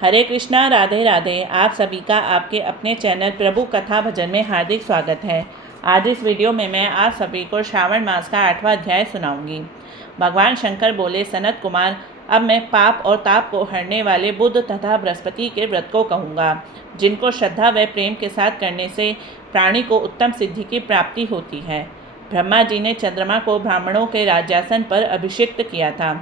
हरे कृष्णा, राधे राधे। आप सभी का आपके अपने चैनल प्रभु कथा भजन में हार्दिक स्वागत है। आज इस वीडियो में मैं आप सभी को श्रावण मास का 8वां अध्याय सुनाऊंगी। भगवान शंकर बोले, सनत कुमार, अब मैं पाप और ताप को हरने वाले बुध तथा बृहस्पति के व्रत को कहूँगा, जिनको श्रद्धा व प्रेम के साथ करने से प्राणी को उत्तम सिद्धि की प्राप्ति होती है। ब्रह्मा जी ने चंद्रमा को ब्राह्मणों के राज्यासन पर अभिषिक्त किया था।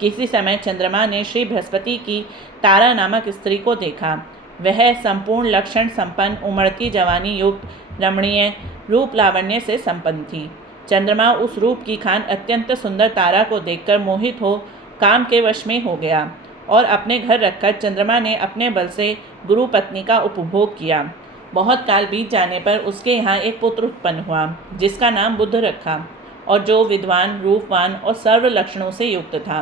किसी समय चंद्रमा ने श्री बृहस्पति की तारा नामक स्त्री को देखा। वह संपूर्ण लक्षण संपन्न, उमड़ती जवानी युक्त, रमणीय रूप लावण्य से संपन्न थी। चंद्रमा उस रूप की खान अत्यंत सुंदर तारा को देखकर मोहित हो काम के वश में हो गया और अपने घर रखकर चंद्रमा ने अपने बल से गुरु पत्नी का उपभोग किया। बहुत काल बीत जाने पर उसके यहाँ एक पुत्र उत्पन्न हुआ, जिसका नाम बुध रखा, और जो विद्वान, रूपवान और सर्व लक्षणों से युक्त था।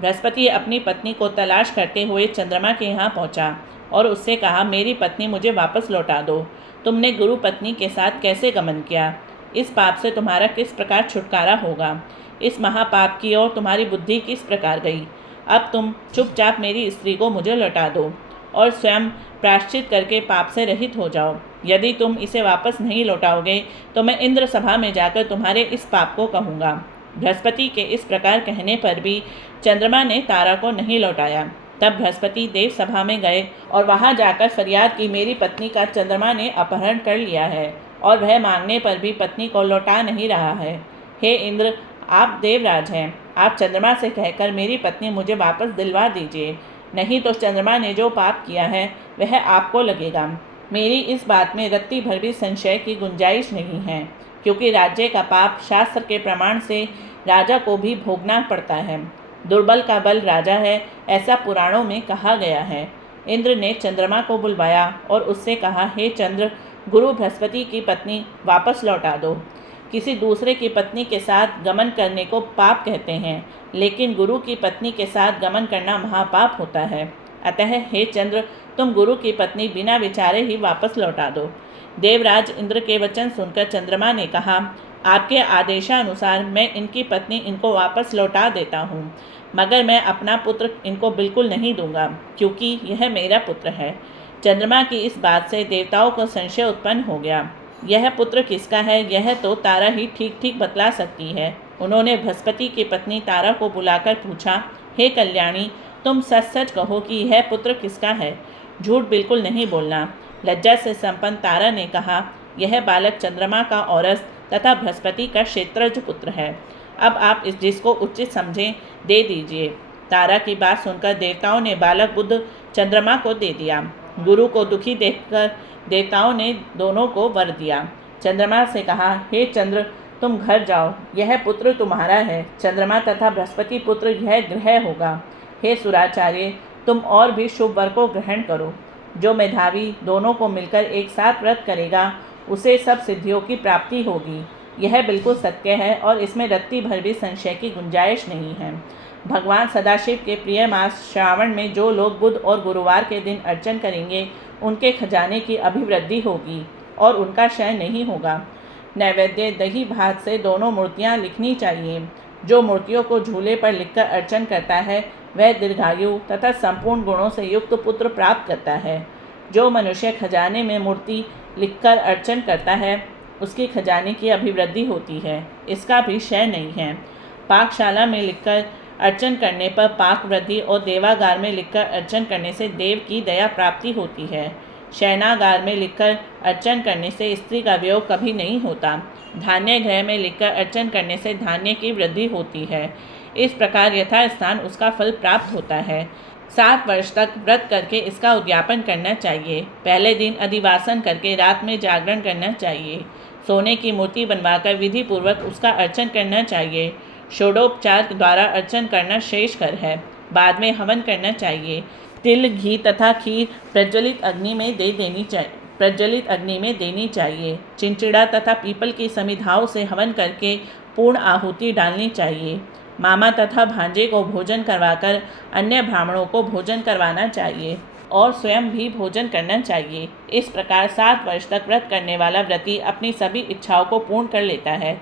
बृहस्पति अपनी पत्नी को तलाश करते हुए चंद्रमा के यहाँ पहुँचा और उससे कहा, मेरी पत्नी मुझे वापस लौटा दो। तुमने गुरु पत्नी के साथ कैसे गमन किया? इस पाप से तुम्हारा किस प्रकार छुटकारा होगा? इस महापाप की ओर तुम्हारी बुद्धि किस प्रकार गई? अब तुम चुपचाप मेरी स्त्री को मुझे लौटा दो और स्वयं प्रायश्चित करके पाप से रहित हो जाओ। यदि तुम इसे वापस नहीं लौटाओगे तो मैं इंद्र सभा में जाकर तुम्हारे इस पाप को कहूँगा। बृहस्पति के इस प्रकार कहने पर भी चंद्रमा ने तारा को नहीं लौटाया। तब बृहस्पति देव सभा में गए और वहां जाकर फरियाद की, मेरी पत्नी का चंद्रमा ने अपहरण कर लिया है और वह मांगने पर भी पत्नी को लौटा नहीं रहा है। हे इंद्र, आप देवराज हैं, आप चंद्रमा से कहकर मेरी पत्नी मुझे वापस दिलवा दीजिए, नहीं तो चंद्रमा ने जो पाप किया है वह आपको लगेगा। मेरी इस बात में रत्ती भर भी संशय की गुंजाइश नहीं है, क्योंकि राज्य का पाप शास्त्र के प्रमाण से राजा को भी भोगना पड़ता है। दुर्बल का बल राजा है, ऐसा पुराणों में कहा गया है। इंद्र ने चंद्रमा को बुलवाया और उससे कहा, हे चंद्र, गुरु बृहस्पति की पत्नी वापस लौटा दो। किसी दूसरे की पत्नी के साथ गमन करने को पाप कहते हैं, लेकिन गुरु की पत्नी के साथ गमन करना महापाप होता है। अतः हे चंद्र, तुम गुरु की पत्नी बिना विचारे ही वापस लौटा दो। देवराज इंद्र के वचन सुनकर चंद्रमा ने कहा, आपके आदेशानुसार मैं इनकी पत्नी इनको वापस लौटा देता हूँ, मगर मैं अपना पुत्र इनको बिल्कुल नहीं दूंगा, क्योंकि यह मेरा पुत्र है। चंद्रमा की इस बात से देवताओं को संशय उत्पन्न हो गया। यह पुत्र किसका है, यह तो तारा ही ठीक ठीक बतला सकती है। उन्होंने बृहस्पति की पत्नी तारा को बुलाकर पूछा, हे कल्याणी, तुम सच सच कहो कि यह पुत्र किसका है, झूठ बिल्कुल नहीं बोलना। लज्जा से संपन्न तारा ने कहा, यह बालक चंद्रमा का औरस तथा बृहस्पति का क्षेत्रज पुत्र है। अब आप इस जिसको उचित समझें दे दीजिए। तारा की बात सुनकर देवताओं ने बालक बुध चंद्रमा को दे दिया। गुरु को दुखी देखकर देवताओं ने दोनों को वर दिया। चंद्रमा से कहा, हे चंद्र, तुम घर जाओ, यह पुत्र तुम्हारा है। चंद्रमा तथा बृहस्पति पुत्र यह ग्रह होगा। हे सुराचार्य, तुम और भी शुभ वर को ग्रहण करो। जो मेधावी दोनों को मिलकर एक साथ व्रत करेगा, उसे सब सिद्धियों की प्राप्ति होगी। यह बिल्कुल सत्य है और इसमें रत्ती भर भी संशय की गुंजाइश नहीं है। भगवान सदाशिव के प्रिय मास श्रावण में जो लोग बुध और गुरुवार के दिन अर्चन करेंगे, उनके खजाने की अभिवृद्धि होगी और उनका क्षय नहीं होगा। नैवेद्य दही भात से दोनों मूर्तियाँ लिखनी चाहिए। जो मूर्तियों को झूले पर लिखकर अर्चन करता है, वह दीर्घायु तथा संपूर्ण गुणों से युक्त पुत्र प्राप्त करता है। जो मनुष्य खजाने में मूर्ति लिखकर अर्चन करता है, उसकी खजाने की अभिवृद्धि होती है, इसका भी क्षय नहीं है। पाकशाला में लिखकर अर्चन करने पर पाक वृद्धि और देवागार में लिखकर अर्चन करने से देव की दया प्राप्ति होती है। शयनागार में लिखकर अर्चन करने से स्त्री का वियोग कभी नहीं होता। धान्य गृह में लिखकर अर्चन करने से धान्य की वृद्धि होती है। इस प्रकार यथास्थान उसका फल प्राप्त होता है। 7 वर्ष तक व्रत करके इसका उद्यापन करना चाहिए। पहले दिन अधिवासन करके रात में जागरण करना चाहिए। सोने की मूर्ति बनवाकर विधि पूर्वक उसका अर्चन करना चाहिए। षोडोपचार द्वारा अर्चन करना श्रेष्ठकर है। बाद में हवन करना चाहिए। तिल, घी तथा खीर प्रज्वलित अग्नि में देनी चाहिए। चिंचिड़ा तथा पीपल की समिधाओं से हवन करके पूर्ण आहुति डालनी चाहिए। मामा तथा भांजे को भोजन करवाकर अन्य ब्राह्मणों को भोजन करवाना चाहिए और स्वयं भी भोजन करना चाहिए। इस प्रकार 7 वर्ष तक व्रत करने वाला व्रती अपनी सभी इच्छाओं को पूर्ण कर लेता है।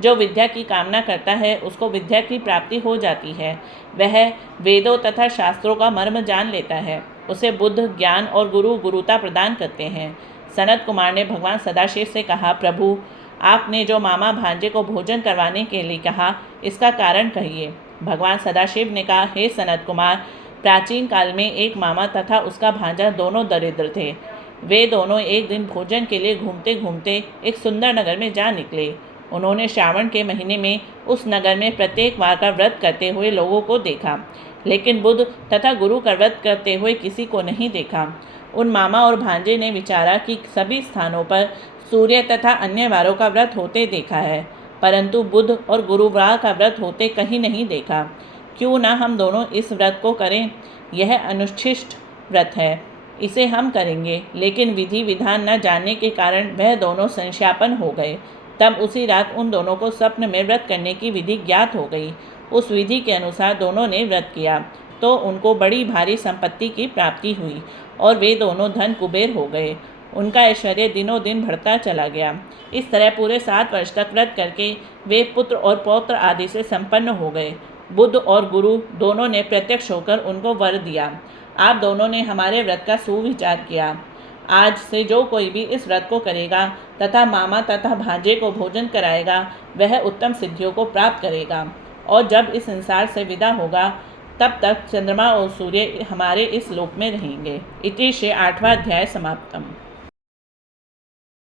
जो विद्या की कामना करता है, उसको विद्या की प्राप्ति हो जाती है। वह वेदों तथा शास्त्रों का मर्म जान लेता है। उसे बुद्ध ज्ञान और गुरु गुरुता प्रदान करते हैं। सनत कुमार ने भगवान सदाशिव से कहा, प्रभु, आपने जो मामा भांजे को भोजन करवाने के लिए कहा, इसका कारण कहिए। भगवान सदाशिव ने कहा, हे सनत कुमार, प्राचीन काल में एक मामा तथा उसका भांजा दोनों दरिद्र थे। वे दोनों एक दिन भोजन के लिए घूमते घूमते एक सुंदर नगर में जा निकले। उन्होंने श्रावण के महीने में उस नगर में प्रत्येक वार का व्रत करते हुए लोगों को देखा, लेकिन बुद्ध तथा गुरु का व्रत करते हुए किसी को नहीं देखा। उन मामा और भांजे ने विचारा कि सभी स्थानों पर सूर्य तथा अन्य वारों का व्रत होते देखा है, परंतु बुद्ध और गुरुवार का व्रत होते कहीं नहीं देखा। क्यों ना हम दोनों इस व्रत को करें? यह अनुष्ठिष्ट व्रत है, इसे हम करेंगे। लेकिन विधि विधान न जानने के कारण वह दोनों संशयापन हो गए। तब उसी रात उन दोनों को स्वप्न में व्रत करने की विधि ज्ञात हो गई। उस विधि के अनुसार दोनों ने व्रत किया तो उनको बड़ी भारी संपत्ति की प्राप्ति हुई और वे दोनों धन कुबेर हो गए। उनका ऐश्वर्य दिनों दिन बढ़ता चला गया। इस तरह पूरे 7 वर्ष तक व्रत करके वे पुत्र और पौत्र आदि से संपन्न हो गए। बुद्ध और गुरु दोनों ने प्रत्यक्ष होकर उनको वर दिया, आप दोनों ने हमारे व्रत का सुविचार किया। आज से जो कोई भी इस व्रत को करेगा तथा मामा तथा भांजे को भोजन कराएगा, वह उत्तम सिद्धियों को प्राप्त करेगा और जब इस संसार से विदा होगा तब तक चंद्रमा और सूर्य हमारे इस लोक में रहेंगे। इति से 8वां अध्याय समाप्तम।